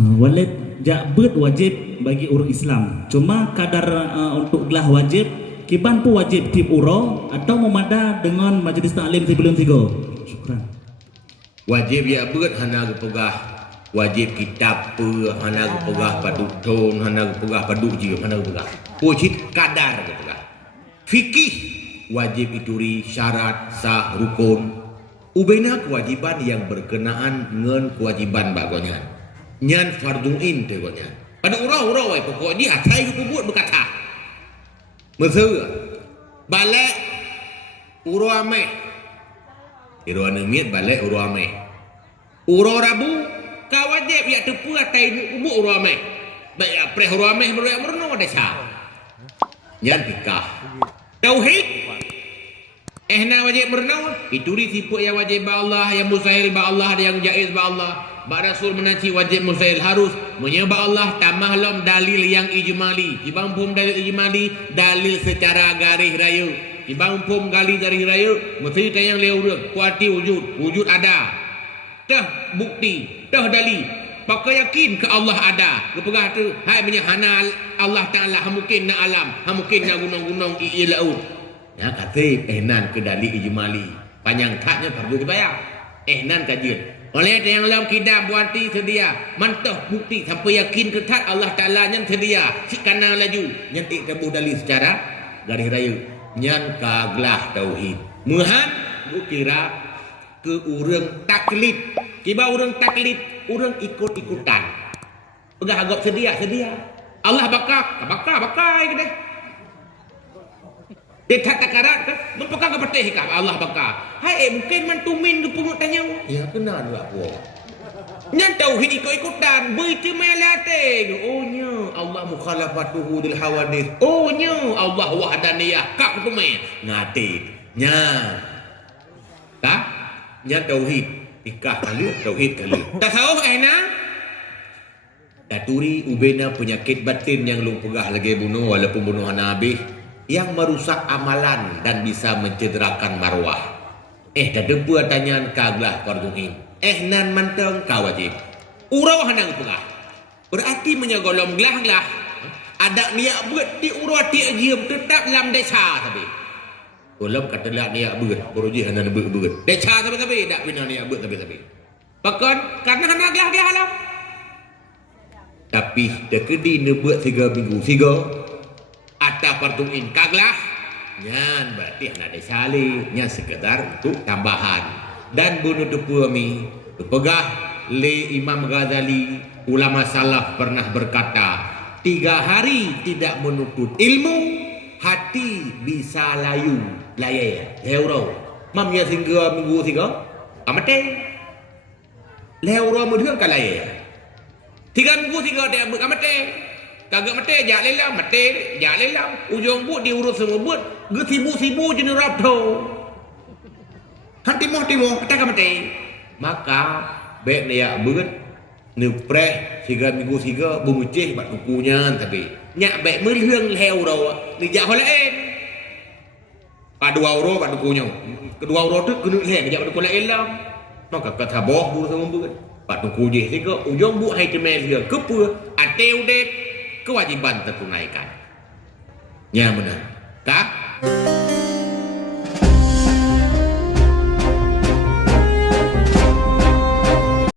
Walid jabut wajib bagi orang Islam. Cuma kadar untuk gelah wajib kiban pun wajib tip uro atau memada dengan majlis taklim sebelum tiga. Syukran. Wajib ya beut hana pegah wajib kitab pe hana pegah paduk ton hana pegah paduk jieu hana pegah. Wajib kadar pegah. Fikih wajib ituri syarat sah rukun. Ubena kewajiban yang berkenaan dengan kewajiban bagonya. Nyan farduin tegonya. Pada urau-urau ai pokok dia atai ke pubut berkata. Meseu balik urau ame. Iro nemit balik urau ame. Urau Rabu ka wajib ya tepu atai pubut urau ame. Baik apreh urau ame merno desa. Nyan pikah. Tauhid ehna wajib merno ituri sipuk yang wajib ba Allah yang mustahil ba Allah yang jaiz ba Allah. Ba Rasul menaci wajib mustahil harus menyembah Allah tambah lom dalil yang ijmali. Ibang pum dalil ijmali dalil secara garis raya. Ibang pum gali garis raya mesti tayang leurang kuati wujud ada. Dah bukti, dah dalil. Pakai yakin ke Allah ada. Kepegah tu hai menyahana Allah Taala mungkin na alam, mungkin na gunung-gunung ilaut. Ya kata ehnan ke dalil ijmali. Panjang taknya fardu kifayah. Ehnan kajian. Oleh yang dalam kidam buanti sedia mantah bukti sampai yakin ketat Allah Ta'ala yang sedia si kanan laju yang tak tebuh dalil secara garis raya yang kaglah tauhid muhan kira ke urang taklid kiba urang taklid urang ikut-ikutan pegah agak sedia Allah bakar ke deh dia tak takarat kan mempekang ke kah Allah bakar hai mungkin mantumin ke pungut tanya ya kena dua puak nyan tauhid ikut-ikutan beiti melate oh nya Allah mukhalafatuhu dil hawadith oh nya Allah wahdaniyah kak kutume ngati nya tak nya tauhid ikah kali tauhid kali tasawuf ehna daturi ubena penyakit batin yang lu pegah lagi bunuh walaupun bunuh nabi yang merusak amalan dan bisa mencederakan marwah. Dah debu tanyaan kaglah farduin. Nan manteng ka wajib. Urau hanang pegah. Berarti menyagolom gelah-gelah. Ada niat buat di urau ti ajiam tetap dalam desa tapi. Golom kata lah niat buat. Beruji hanang buat. Desa tapi tak bina niat buat tapi. Bahkan karena hanang gelah-gelah alam. Tapi dekedi nebuat 3 minggu 3 atau farduin kaglah nyan berarti anak desali nyan sekedar untuk tambahan dan bunuh depuami pegah le Imam Ghazali ulama salaf pernah berkata 3 hari tidak menuntut ilmu hati bisa layu layar leuro mam ya singga minggu 3 amate leuro mudhun ka layar 3 minggu 3 dia amate kagak mati jak lelam mati jak lelam ujung but diurus semua but gesibu-sibu jenis rabdo hati moh kata mati maka baik dia but nupreh 3 minggu 3 bumucih bat kukunya tapi nyak baik melihang leu ro ni jak holaen pa 2 euro bat kukunya kedua euro tu kena leh jak bat kulaen lam maka kata boh bu semua but bat kukunya 3 ujung but hai temel dia kepu ateu det kewajiban tertunaikan. Ya benar. Tak?